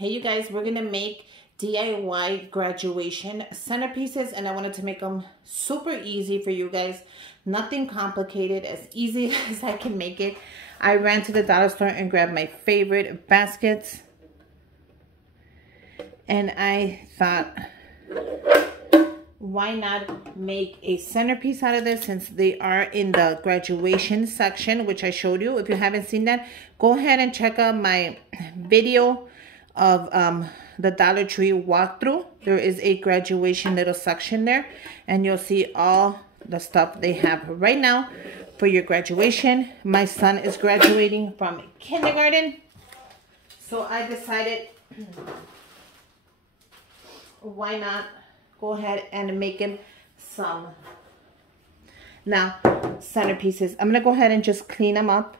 Hey you guys, we're gonna make DIY graduation centerpieces, and I wanted to make them super easy for you guys. Nothing complicated, as easy as I can make it. I ran to the dollar store and grabbed my favorite baskets, and I thought, why not make a centerpiece out of this, since they are in the graduation section, which I showed you. If you haven't seen that, go ahead and check out my video of the Dollar Tree walkthrough. There is a graduation little section there, and you'll see all the stuff they have right now for your graduation. My son is graduating from kindergarten, so I decided, why not go ahead and make him some now centerpieces. I'm gonna go ahead and just clean them up.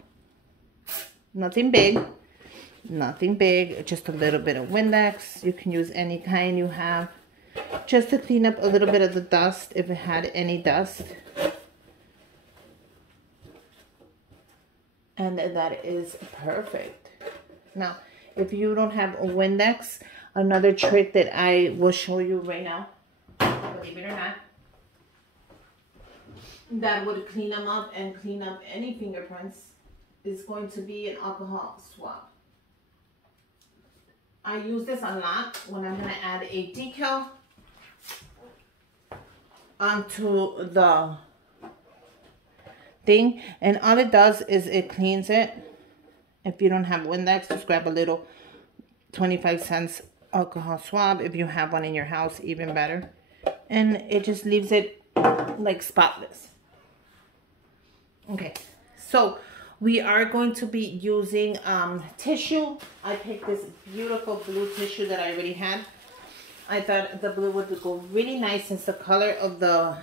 Nothing big, just a little bit of Windex. You can use any kind you have, just to clean up a little bit of the dust if it had any dust. And that is perfect. Now, if you don't have a Windex, another trick that I will show you right now, believe it or not, that would clean them up and clean up any fingerprints, is going to be an alcohol swab. I use this a lot when I'm going to add a decal onto the thing, and all it does is it cleans it. If you don't have Windex, just grab a little 25-cent alcohol swab. If you have one in your house, even better. And it just leaves it like spotless. Okay, so we are going to be using tissue. I picked this beautiful blue tissue that I already had. I thought the blue would go really nice, since the color of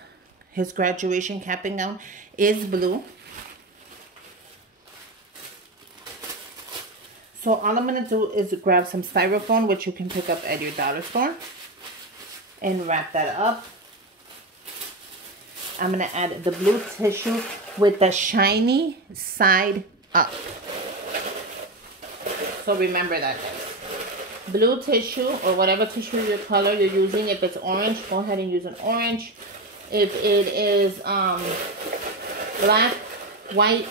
his graduation cap and gown is blue. So all I'm gonna do is grab some styrofoam, which you can pick up at your dollar store, and wrap that up. I'm gonna add the blue tissue with the shiny side up. So remember that, guys. Blue tissue, or whatever tissue your color you're using. If it's orange, go ahead and use an orange. If it is black, white,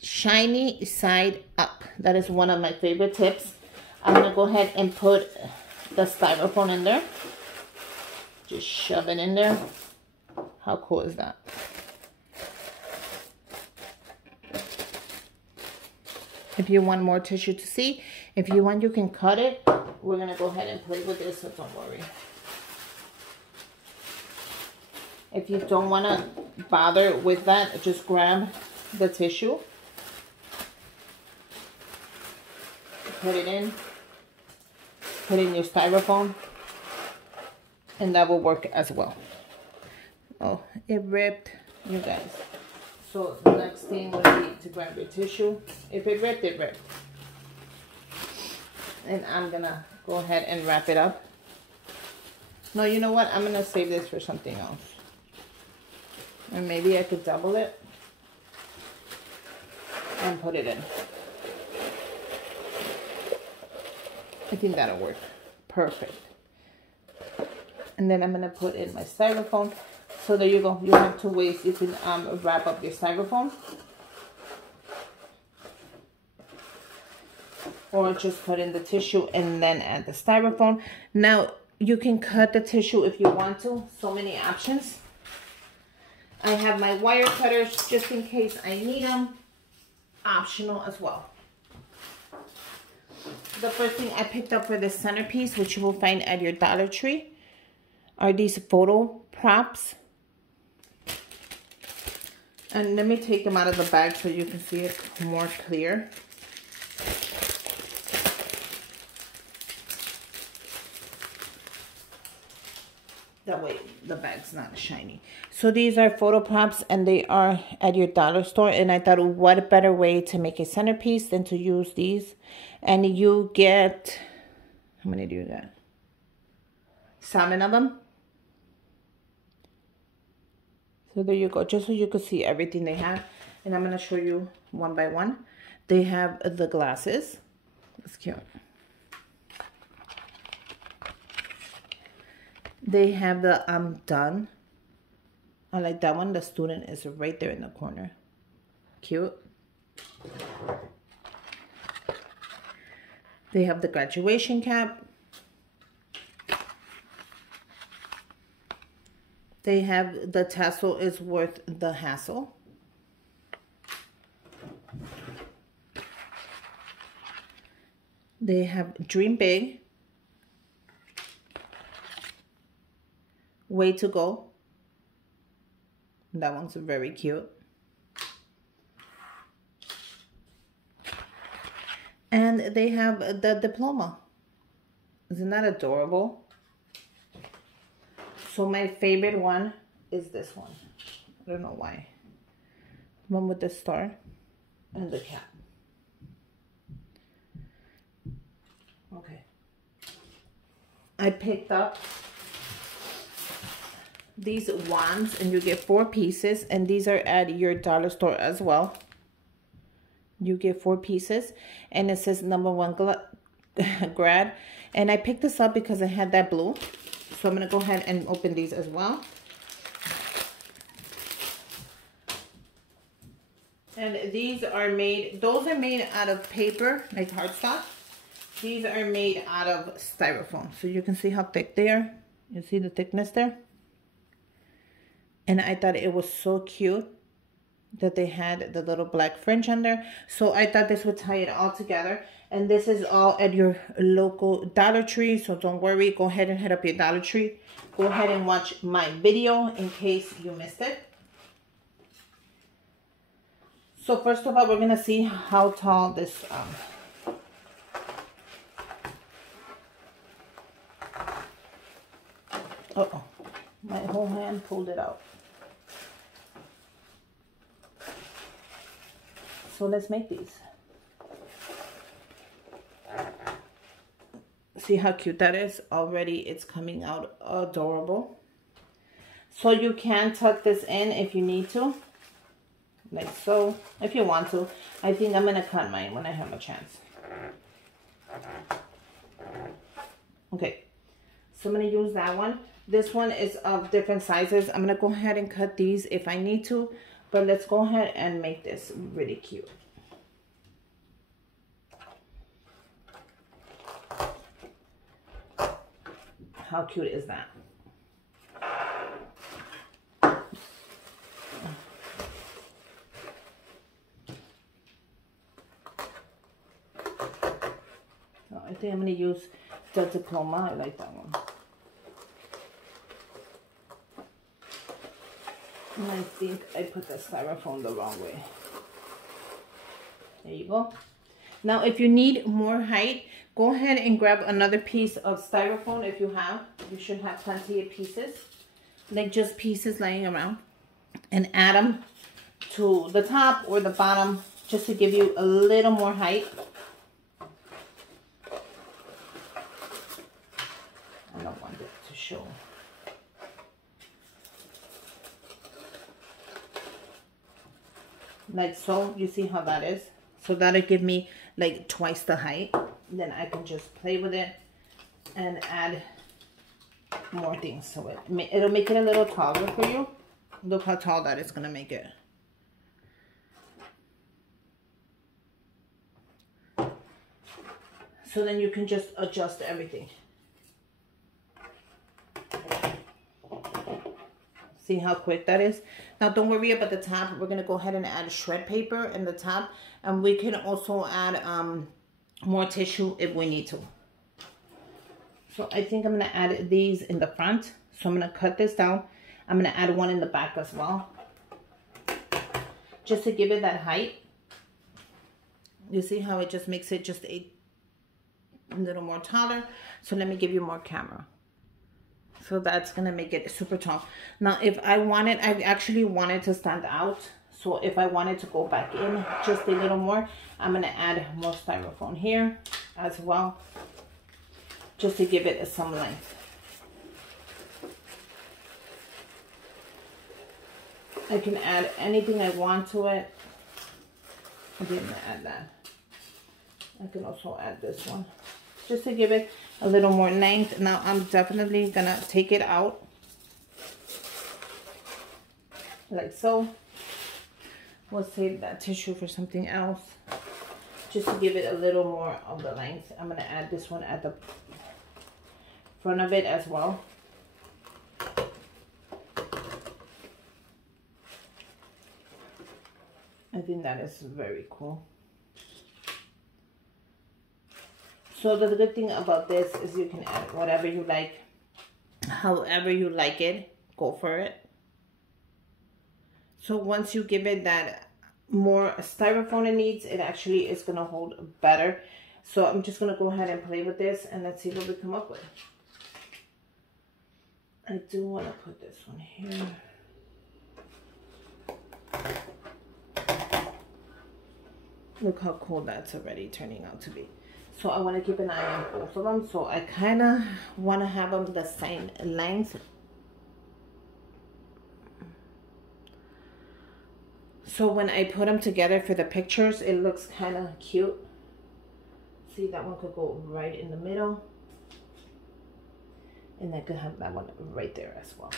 shiny side up. That is one of my favorite tips. I'm gonna go ahead and put the styrofoam in there. Just shove it in there. How cool is that? If you want more tissue to see, if you want, you can cut it. We're gonna go ahead and play with this, so don't worry. If you don't wanna bother with that, just grab the tissue, put it in your styrofoam, and that will work as well. Oh, it ripped, you guys. So the next thing would be to grab your tissue. If it ripped, it ripped. And I'm gonna go ahead and wrap it up. No, you know what? I'm gonna save this for something else. And maybe I could double it and put it in. I think that'll work. Perfect. And then I'm gonna put in my styrofoam. So there you go. You have two ways you can wrap up your styrofoam, or just put in the tissue and then add the styrofoam. Now you can cut the tissue if you want to. So many options. I have my wire cutters just in case I need them. Optional as well. The first thing I picked up for this centerpiece, which you will find at your Dollar Tree, are these photo props. And let me take them out of the bag so you can see it more clear. That way the bag's not shiny. So these are photo props, and they are at your dollar store. And I thought, what better way to make a centerpiece than to use these. And you get, how many do you get? 7 of them. So there you go, just so you can see everything they have. And I'm going to show you one by one. They have the glasses. That's cute. They have the I'm done. I like that one. The student is right there in the corner. Cute. They have the graduation cap. They have the tassel is worth the hassle. They have Dream Big. Way to Go. That one's very cute. And they have the diploma. Isn't that adorable? So my favorite one is this one. I don't know why. One with the star and the cap. Okay. I picked up these wands and you get 4 pieces, and these are at your dollar store as well. You get 4 pieces and it says #1 grad, and I picked this up because I had that blue, so I'm gonna go ahead and open these as well. And these are made, those are made out of paper like cardstock. These are made out of styrofoam, so you can see how thick they are. You see the thickness there? And I thought it was so cute that they had the little black fringe under. So I thought this would tie it all together. And this is all at your local Dollar Tree. So don't worry, go ahead and hit up your Dollar Tree. Go ahead and watch my video in case you missed it. So first of all, we're gonna see how tall this, uh-oh, my whole hand pulled it out. So let's make these. See how cute that is? Already it's coming out adorable. So you can tuck this in if you need to. Like so, if you want to. I think I'm gonna cut mine when I have a chance. Okay, so I'm gonna use that one. This one is of different sizes. I'm gonna go ahead and cut these if I need to. But let's go ahead and make this really cute. How cute is that? So I think I'm going to use the diploma. I like that one. And I think I put the styrofoam the wrong way. There you go. Now, if you need more height, go ahead and grab another piece of styrofoam if you have. You should have plenty of pieces, like just pieces laying around, and add them to the top or the bottom just to give you a little more height. I don't want it to show. Like so, you see how that is? So that'll give me like twice the height. Then I can just play with it and add more things to it. It'll make it a little taller for you. Look how tall that is gonna make it. So then you can just adjust everything. See how quick that is? Now don't worry about the top. We're gonna go ahead and add shred paper in the top, and we can also add more tissue if we need to. So I think I'm gonna add these in the front. So I'm gonna cut this down. I'm gonna add one in the back as well, just to give it that height. You see how it just makes it just a little more taller. So let me give you more camera. So that's gonna make it super tall. Now if I wanted, I actually wanted to stand out. So if I wanted to go back in just a little more, I'm gonna add more styrofoam here as well, just to give it some length. I can add anything I want to it. I'm gonna add that. I can also add this one just to give it a little more length. Now I'm definitely gonna take it out like so. We'll save that tissue for something else just to give it a little more of the length. I'm gonna add this one at the front of it as well. I think that is very cool. So the good thing about this is you can add whatever you like, however you like it, go for it. So once you give it that more styrofoam it needs, it actually is gonna hold better. So I'm just gonna go ahead and play with this and let's see what we come up with. I do wanna put this one here. Look how cool that's already turning out to be. So I want to keep an eye on both of them. So I kind of want to have them the same length. So when I put them together for the pictures, it looks kind of cute. See, that one could go right in the middle. And I could have that one right there as well.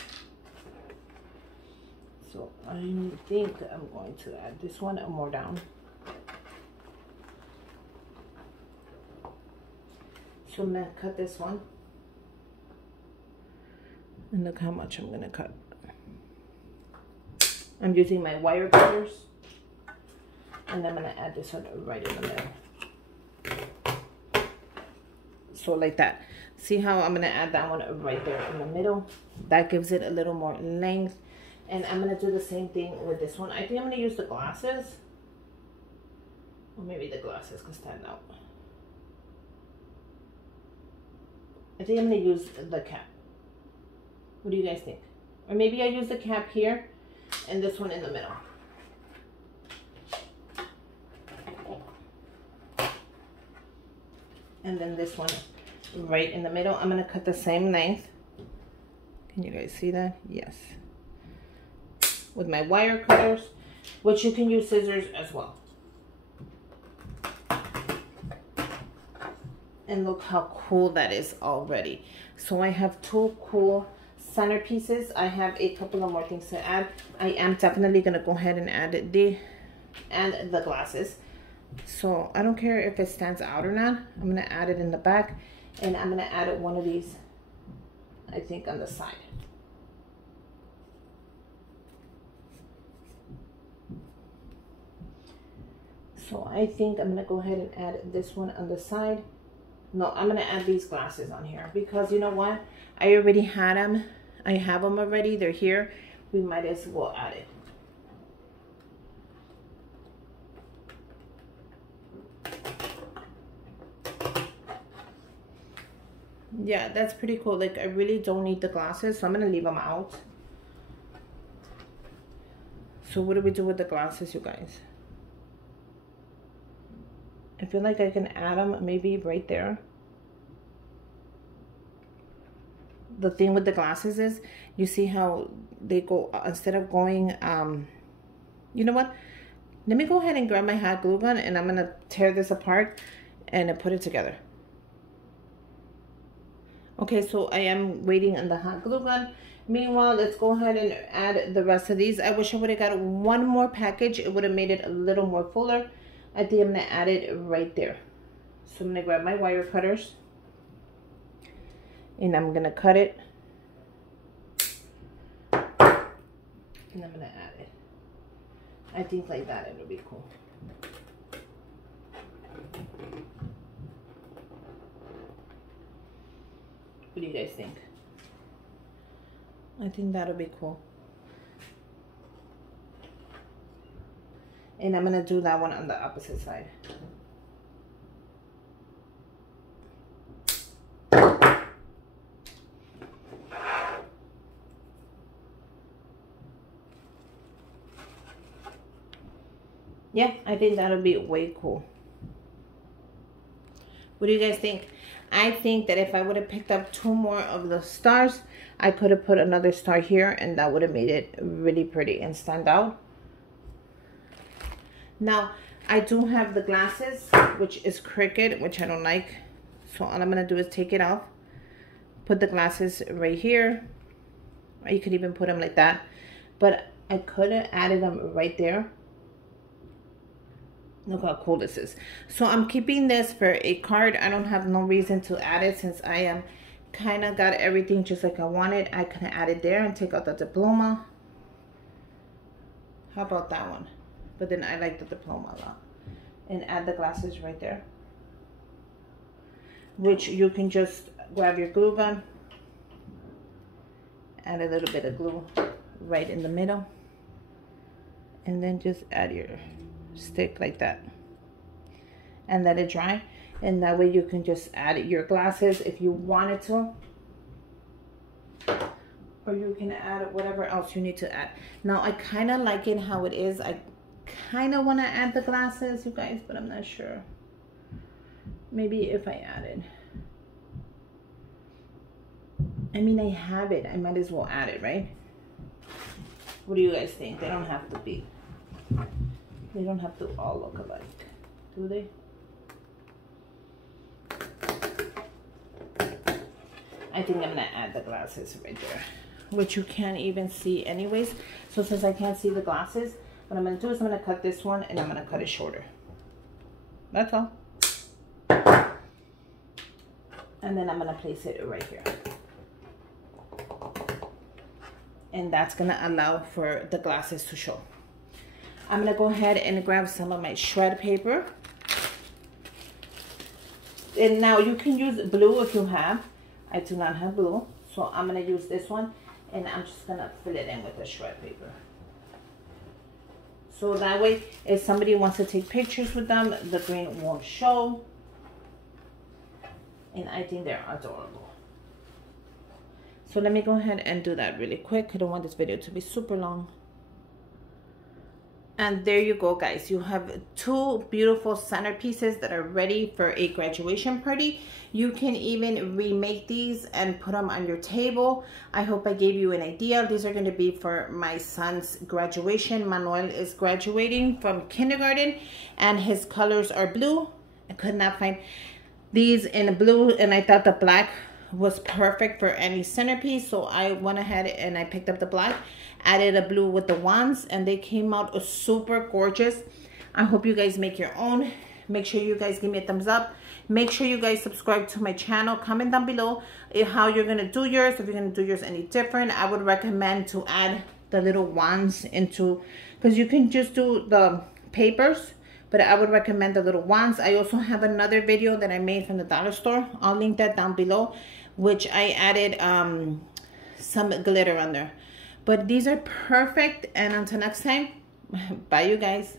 So I think I'm going to add this one more down. So I'm going to cut this one. And look how much I'm going to cut. I'm using my wire cutters. And I'm going to add this one right in the middle. So like that. See how I'm going to add that one right there in the middle. That gives it a little more length. And I'm going to do the same thing with this one. I think I'm going to use the glasses. Or maybe the glasses could stand out. I think I'm going to use the cap. What do you guys think? Or maybe I use the cap here and this one in the middle. And then this one right in the middle. I'm going to cut the same length. Can you guys see that? Yes. With my wire cutters, which you can use scissors as well. And look how cool that is already. So I have two cool centerpieces. I have a couple of more things to add. I am definitely going to go ahead and add the glasses. So I don't care if it stands out or not. I'm going to add it in the back. And I'm going to add one of these, I think, on the side. So I think I'm going to go ahead and add this one on the side. No, I'm going to add these glasses on here because you know what? I already had them. I have them already. They're here. We might as well add it. Yeah, that's pretty cool. Like, I really don't need the glasses, so I'm going to leave them out. So what do we do with the glasses, you guys? I feel like I can add them maybe right there. The thing with the glasses is, you see how they go, instead of going, you know what? Let me go ahead and grab my hot glue gun and I'm going to tear this apart and put it together. Okay, so I am waiting on the hot glue gun. Meanwhile, let's go ahead and add the rest of these. I wish I would have got one more package. It would have made it a little more fuller. I think I'm going to add it right there. So I'm going to grab my wire cutters. And I'm going to cut it. And I'm going to add it. I think like that it'll be cool. What do you guys think? I think that'll be cool. And I'm going to do that one on the opposite side. Yeah, I think that'll be way cool. What do you guys think? I think that if I would have picked up two more of the stars, I could have put another star here and that would have made it really pretty and stand out. Now, I do have the glasses, which is crooked, which I don't like. So all I'm gonna do is take it off, put the glasses right here. Or you could even put them like that, but I could have added them right there. Look how cool this is. So I'm keeping this for a card. I don't have no reason to add it since I am kind of got everything just like I wanted. I could add it there and take out the diploma. How about that one? But then I like the diploma a lot. And add the glasses right there, which you can just grab your glue gun, add a little bit of glue right in the middle, and then just add your stick like that and let it dry. And that way you can just add your glasses if you wanted to, or you can add whatever else you need to add. Now I kind of like it how it is. I kind of want to add the glasses, you guys, but I'm not sure. Maybe if I added, I mean, I have it, I might as well add it, right? What do you guys think? They don't have to be, they don't have to all look alike, do they? I think I'm gonna add the glasses right there, which you can't even see anyways. So since I can't see the glasses, what I'm gonna do is I'm gonna cut this one and I'm gonna cut it shorter. That's all. And then I'm gonna place it right here. And that's gonna allow for the glasses to show. I'm gonna go ahead and grab some of my shred paper. And now you can use blue if you have. I do not have blue, so I'm gonna use this one, and I'm just gonna fill it in with the shred paper. So that way, if somebody wants to take pictures with them, the green won't show. And I think they're adorable. So let me go ahead and do that really quick. I don't want this video to be super long. And there you go, guys. You have two beautiful centerpieces that are ready for a graduation party. You can even remake these and put them on your table. I hope I gave you an idea. These are going to be for my son's graduation. Manuel is graduating from kindergarten and his colors are blue. I could not find these in blue, and I thought the black was perfect for any centerpiece, so I went ahead and I picked up the black, added a blue with the wands, and they came out super gorgeous. I hope you guys make your own. Make sure you guys give me a thumbs up. Make sure you guys subscribe to my channel. Comment down below how you're gonna do yours, if you're gonna do yours any different. I would recommend to add the little wands into, because you can just do the papers, but I would recommend the little wands. I also have another video that I made from the dollar store. I'll link that down below, which I added some glitter on there. But these are perfect, and until next time, bye you guys.